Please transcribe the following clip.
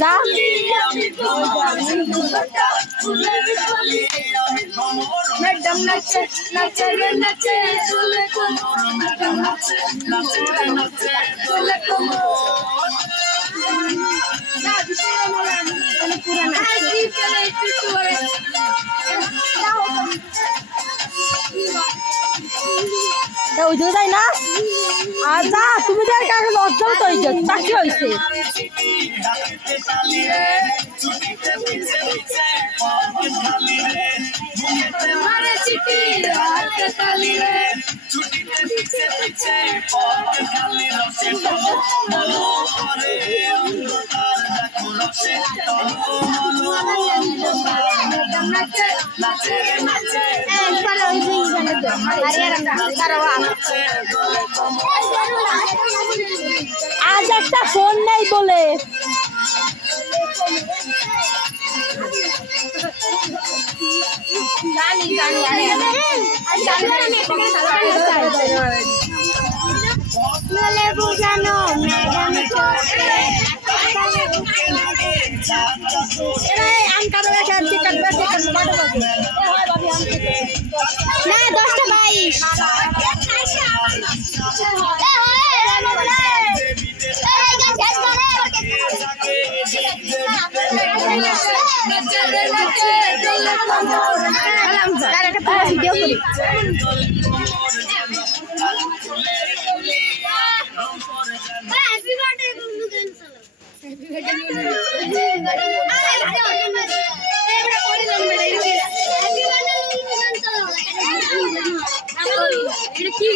যা ম্যাডাম নাচে নাচে রে নাচে তুলে কোমর ম্যাডাম নাচে নাচে রে নাচে তুলে কোমর না দিতে মোরা মানে পুরা না দিতে একটু করে ওই যে যাই না আর যা তুমি যাই কাকে লজ্জা তো হইছে তা কি হইছে মারে চিঠি রাতে তালি রে ছুটিতে পিছে পিছে পথ খালি রসে মলো করে অন্ধকার দেখো রসে ম্যাডাম নাচে নাচে রে নাচে আজ একটা ফোন নেই বলে বুঝানো না 10:22 ভিডিও করি কি